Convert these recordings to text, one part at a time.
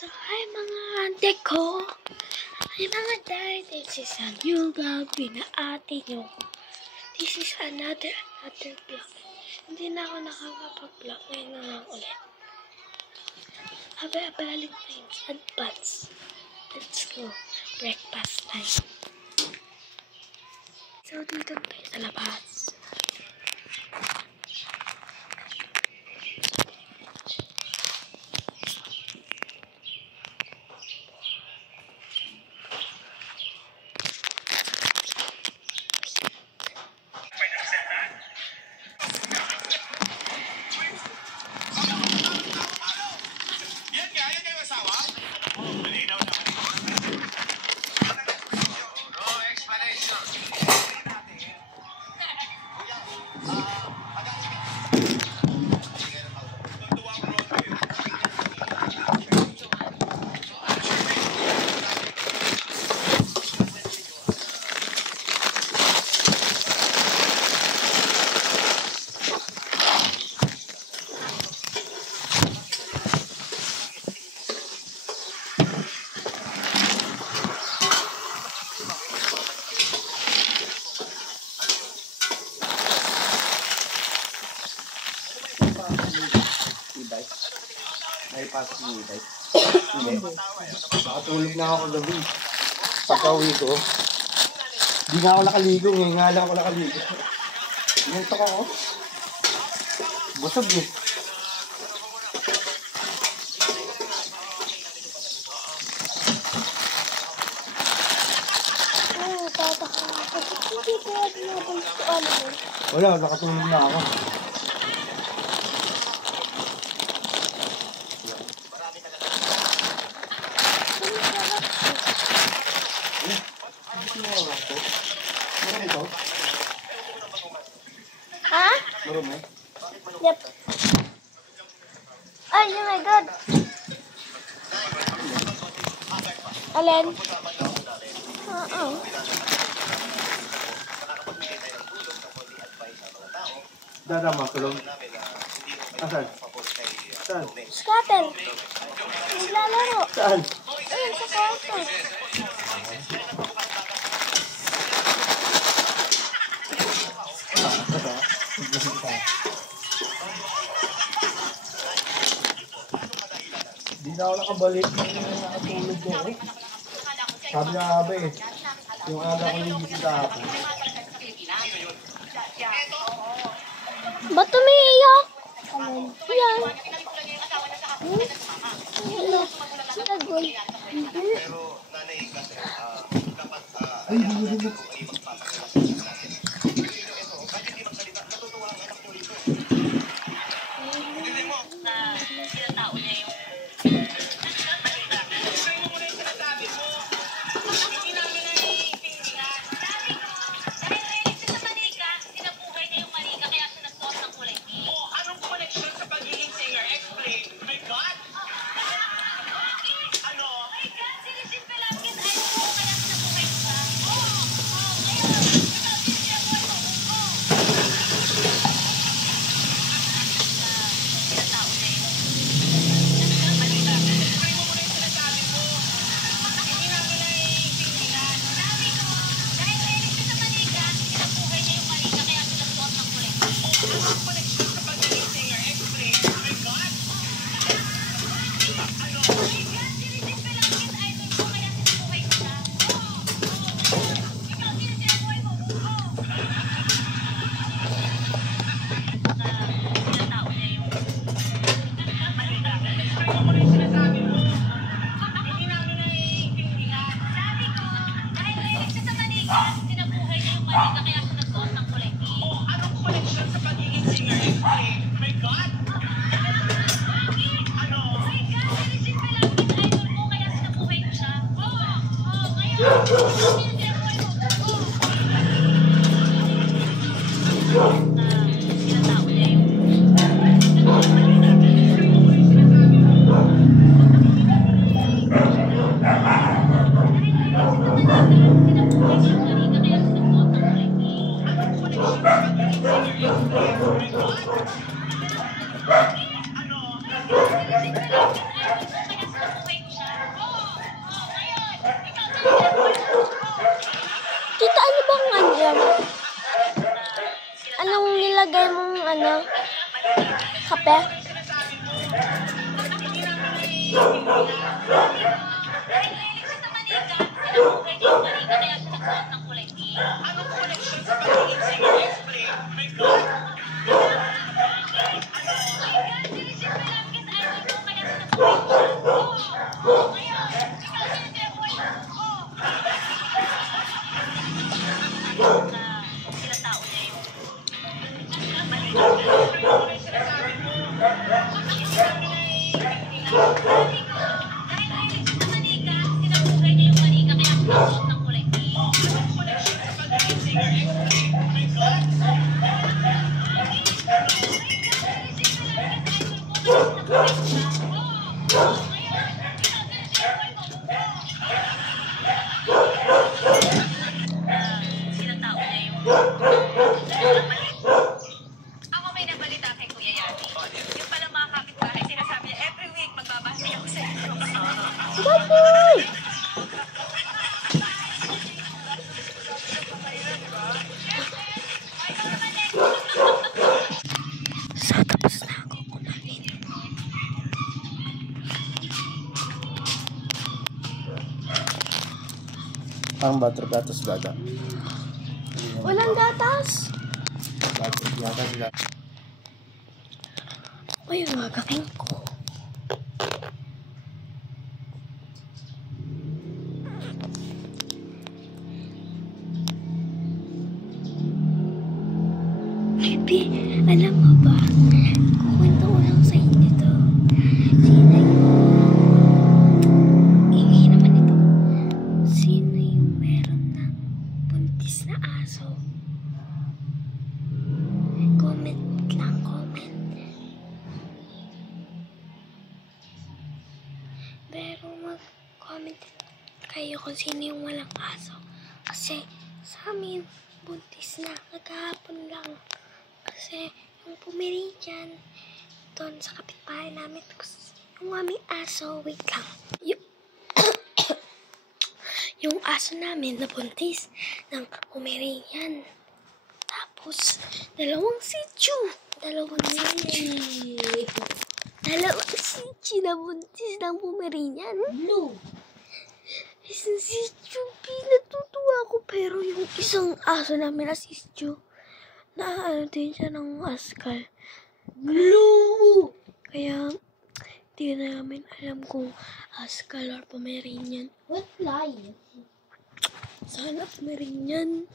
So, hi mga ante ko. Hi mga day. This is a new vlog. Binaati nyo. This is another vlog. Hindi na ako nakakapag-vlog ngayon na lang ulit. Valentine's advance. Let's go. Breakfast time. So, dito tayo sa labas. May pasok ni Itay. Hindi. Nakatulog na ako gabi. Pagka-uwi ko. Hindi nga ako nakaligo. Ngayon nga lang ako nakaligo. Inantok ako. Busog eh. Wala, nakatulog na ako. Ha? Marumi? Yep. Ay, oh my God. Alin? Dadama, tulog. Asan? Saan? Scatter. Naglalaro. Saan? Ayun, sa kwarto. Hindi na ako nakabalik ng nakatulog ko. Sabi nga ba eh, yung aga ko yung gising kahapon. Ba't umiiyak? Yan. Ano? Sagol. Ay, hindi na. Pepe. Ako may nabalita kay Kuya Yati. Yung pala mga kapitbahay, sinasabi niya, every week magbabahagi ako sa inyo. So, tapos na ako kumain. Ang butter gatas gata. Walang gatas. Butter gatas gata. O yung gagawin ko. Baby, alam mo ba? Kukwento ko lang sa inyo to. Sino ingay naman ito. Sino yung meron ng buntis na aso? Comment lang, comment. Pero mag-comment kayo kung sino yung walang aso. Kasi sa amin, buntis na. Kagahapon lang. Kasi yung pumili dyan, doon sa kapitbahay namin, yung aming aso, wait lang. Yung aso namin na buntis ng pumili yan. Tapos, dalawang Shih Tzu. Dalawang Shih Tzu na buntis ng Pomeranian. Blue. Isang Shih Tzu, natutuwa ako. Pero yung isang aso namin na Shih Tzu, na din siya ng askal. Blue! Kaya, di na namin alam kung askal or Pomeranian. What fly? Sana Pomeranian.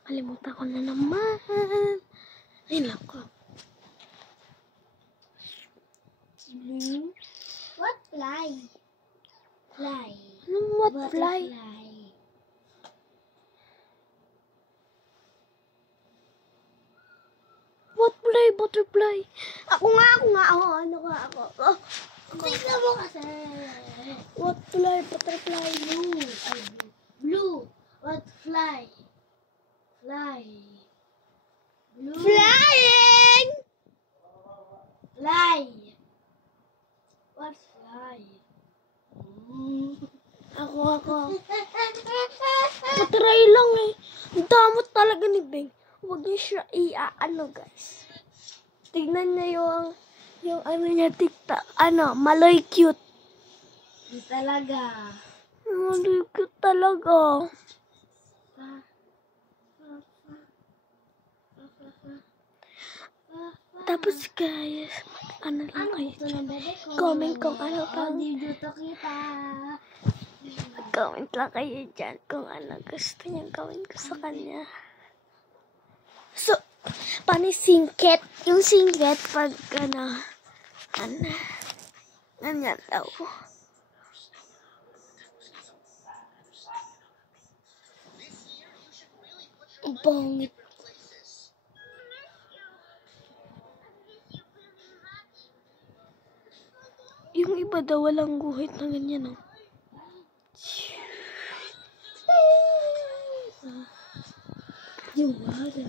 Nakalimutan ko na naman. Ayun lang ko. Blue. What fly? Fly. Anong what fly? Butterfly. What fly? Butterfly. Ako nga. Ano nga ako? Oh. Tingnan mo kasi. What fly? Butterfly. Blue. Ay, blue. What fly? Fly. Blue. Flying! Fly. What fly? Ako. Patry lang eh. Ang damot talaga ni Beng. Huwag niyo siya i-ano guys. Tignan niyo yung ano niya TikTok. Maloy cute. Di talaga. Maloy cute talaga. Tapos guys, ano lang kayo. Ito na bebe ko. Comment kung ano pang. Dito kita. Comment lang kayo dyan kung ano gusto niyang gawin ko sa kanya. So, panisingket. Yung singket pag ganyan daw. Ang pangit. Yung iba daw walang guhit na ganyan, oh. Yuwana.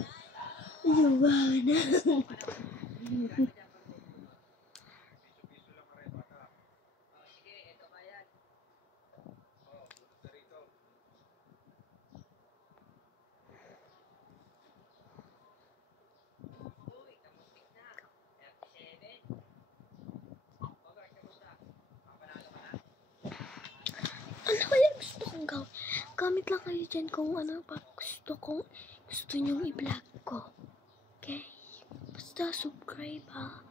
Comment lang kayo dyan kung ano pa gusto nyong i-vlog ko. Okay? Basta subscribe ha.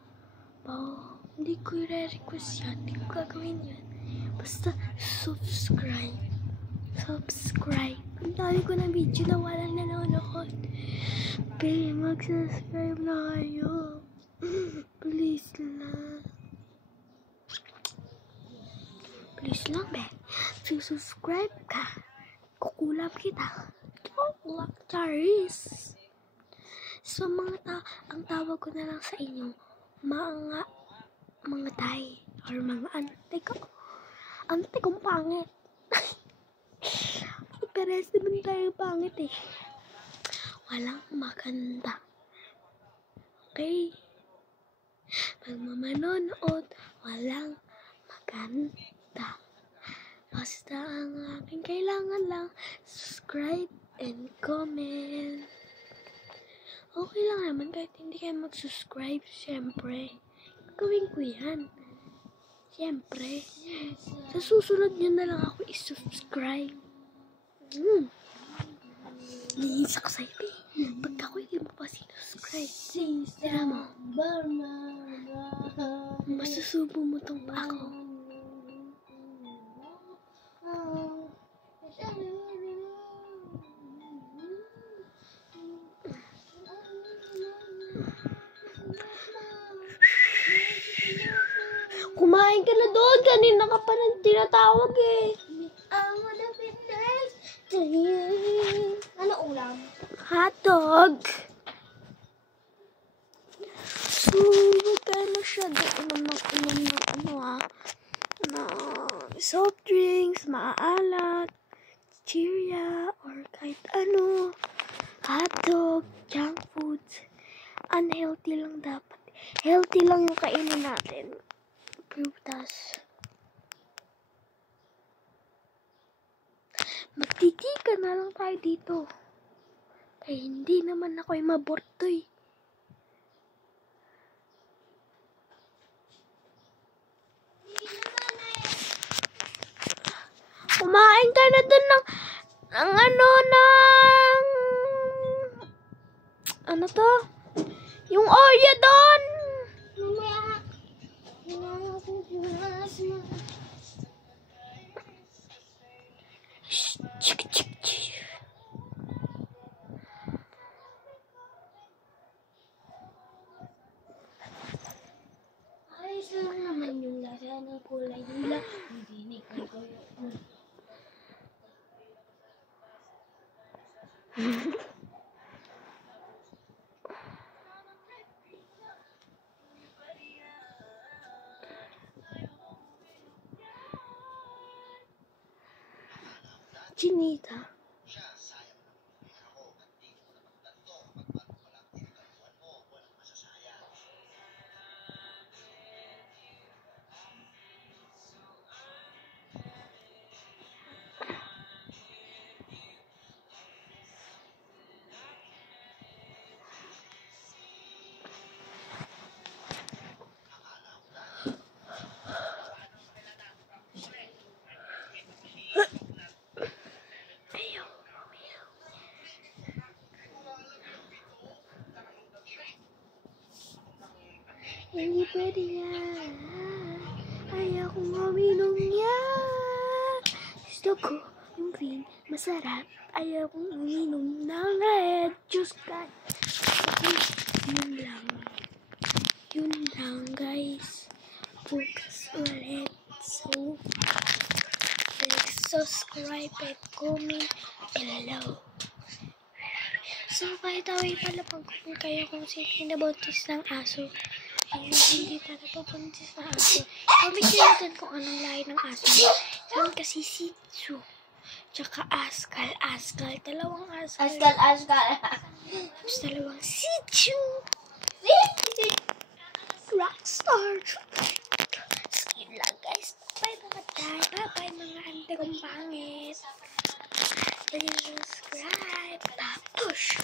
Hindi ko i-request yan. Hindi ko gagawin yan. Basta subscribe. Ang dami ko ng video na walang nanonood. Please, mag-subscribe na kayo. Please lang. Please lang, be. Subscribe ka. Kukulap kita. Kukulap, Charis. So, ang tawag ko na lang sa inyo, mga tay, or mga ante ko. Ante kong pangit. Pares naman tayo pangit eh. Walang maganda. Okay? Pag mamanonood, walang maganda. Basta ang aking kailangan lang, subscribe and comment. Okay lang naman kahit hindi kayo mag-subscribe, syempre. Gawin ko yan. Syempre. Sa susunod nyo na lang ako i-subscribe. Naiisak sa'yo eh. Pag ako hindi mo pa sinuscribe, tira mo. Masusubo mo tong pa ako. Kumain ka na doon. Kanina ka pa nang tinatawag eh. Ano ulam? Hotdog. So, huwag tayo masyado inom na soft drinks, maaalat, chiria, or kahit ano. Hotdog, junk foods. Unhealthy lang dapat. Healthy lang yung kainin natin. Prutas. Magtitika na lang tayo dito. Kaya hindi naman ako ay maborto eh. Kumain ka na dun ng ano to? Yung Oreo doon! Ayos lang naman yung lasa ng kulay nila. Hindi ko yun. Chinita. Hindi pwede yan. Ayaw kong uminom yan. Gusto ko yung green, masarap. Ayaw kong uminom ng red. Diyos God. Okay, yun lang guys. Focus ulit. So, like, subscribe and comment below. So, by the way pala, pag kayo kung sino nabuntis ng aso, ayun, hindi pa napabuntis na aso. Comment nyo natin kung anong lahi ng aso. Saan kasi Shih Tzu. Tsaka Askal. Dalawang Askal. Tapos dalawang Shih Tzu. Rockstar. So, yun lang guys. Bye mga tay. Bye mga ante kong pangit. Please subscribe. Push.